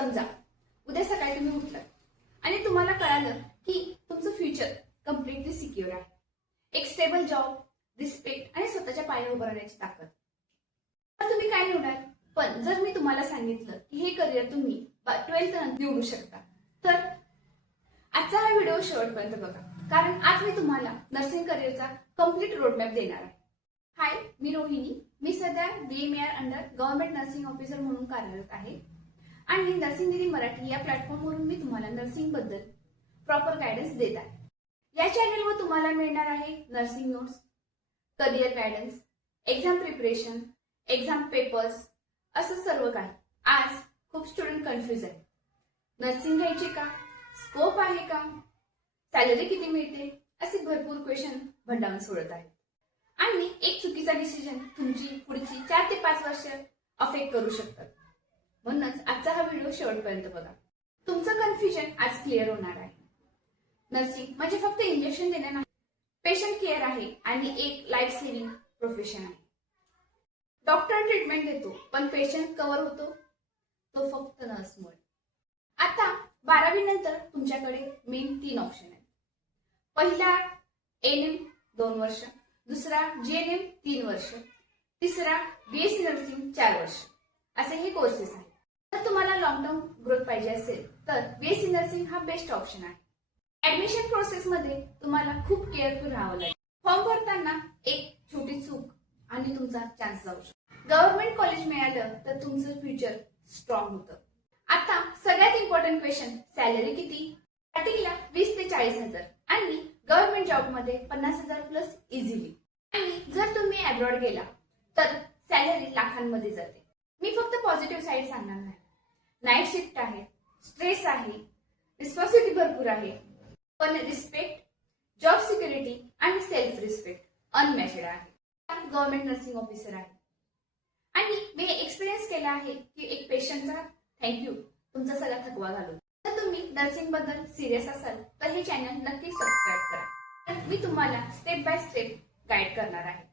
समजा उद्या सकाळी तुम्ही उठलात आणि तुम्हाला कळालं की तुमचं फ्युचर कम्प्लिटली सिक्युअर आहे. एक स्टेबल जॉब, रिस्पेक्ट आणि स्वतःच्या पायावर उभं राहण्याची ताकद. तर तुम्ही काय निवडाल? पण जर मी तुम्हाला सांगितलं की हे करिअर तुम्ही 12th नंतर निवडू शकता, तर आजचा हा व्हिडिओ शेवटपर्यंत बघा, कारण आज मी तुम्हाला नर्सिंग करिअरचा कम्प्लीट रोडमॅप देणार आहे. हाय, मी रोहिणी. मी सध्या BMR under government nursing officer म्हणून कार्यरत आहे आणि नर्सिंग दिदी मराठी या प्लॅटफॉर्मवरून मी तुम्हाला नर्सिंग बद्दल प्रॉपर गायडन्स देत आहे. या चॅनलवर तुम्हाला मिळणार आहे nursing notes, career guidance, exam preparation, exam papers, असं सर्व काही. आज खूप स्टुडंट कन्फ्युज आहे. नर्सिंग घ्यायची का? स्कोप आहे का? सॅलरी किती मिळते? असे भरपूर क्वेश्चन भंडावून सोडत आहेत आणि एक चुकीचा डिसिजन तुमची पुढची 4 ते 5 वर्ष अफेक्ट करू शकतात. म्हणूनच आजचा हा व्हिडिओ शेवटपर्यंत बघा. तुमचं कन्फ्युजन आज क्लिअर होणार आहे. नर्सिंग म्हणजे फक्त इंजेक्शन देणं नाही, पेशंट केअर आहे आणि एक लाईफ सेव्हिंग प्रोफेशन आहे. डॉक्टर ट्रीटमेंट देतो, पण पेशंट कव्हर होतो तो फक्त नर्समुळे. आता 12वी नंतर तुमच्याकडे मेन 3 ऑप्शन आहेत. पहिला ANM 2 वर्ष, दुसरा GNM 3 वर्ष, तिसरा BSc नर्सिंग 4 वर्ष. असे हे कोर्सेस आहेत. जर तुम्हाला लॉंग टर्म ग्रोथ पाहिजे असेल तर BSc नर्सिंग हा बेस्ट ऑप्शन आहे. ऍडमिशन प्रोसेस मध्ये तुम्हाला खूप केअरफुल राहावं लागेल. फॉर्म भरताना एक छोटी चूक आणि तुमचा चान्स जाऊ शकतो. गव्हर्नमेंट कॉलेज मिळालं तर तुमचं फ्युचर स्ट्रॉंग होतं. आता सगळ्यात इम्पॉर्टंट क्वेश्चन, सॅलरी किती? स्टार्टिंगला 20 ते 40 हजार आणि गव्हर्नमेंट जॉब मध्ये 50,000 प्लस इझिली. आणि जर तुम्ही अब्रॉड गेला तर सॅलरी लाखांमध्ये जाते. मी फक्त पॉझिटिव्ह साईड सांगणार नाही. नाईट शिफ्ट आहे, स्ट्रेस आहे, रिस्पॉन्सिबिलिटी भरपूर आहे, पण रिस्पेक्ट, जॉब सिक्युरिटी आणि सेल्फ रिस्पेक्ट अनमॅचड आहे. गव्हर्नमेंट नर्सिंग ऑफिसर आहे आणि मी एक्सपिरियन्स केला आहे की एक पेशंटचा थँक्यू तुमचा सगळा थकवा घालून. जर तुम्ही नर्सिंग बद्दल सिरियस असाल तर हे चॅनल नक्की सबस्क्राईब करा. तर मी तुम्हाला स्टेप बाय स्टेप गाईड करणार आहे.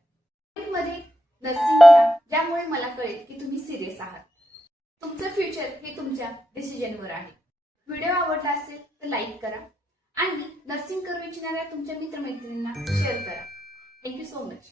मध्ये नर्सिंग घ्या, ज्यामुळे मला कळेल की तुम्ही सिरियस आहात. तुमचं फ्युचर हे तुमच्या डिसिजनवर आहे. व्हिडिओ आवडला असेल तर लाईक करा आणि नर्सिंग करू इच्छिणाऱ्या तुमच्या मित्रमैत्रिणींना शेअर करा. Thank you so much.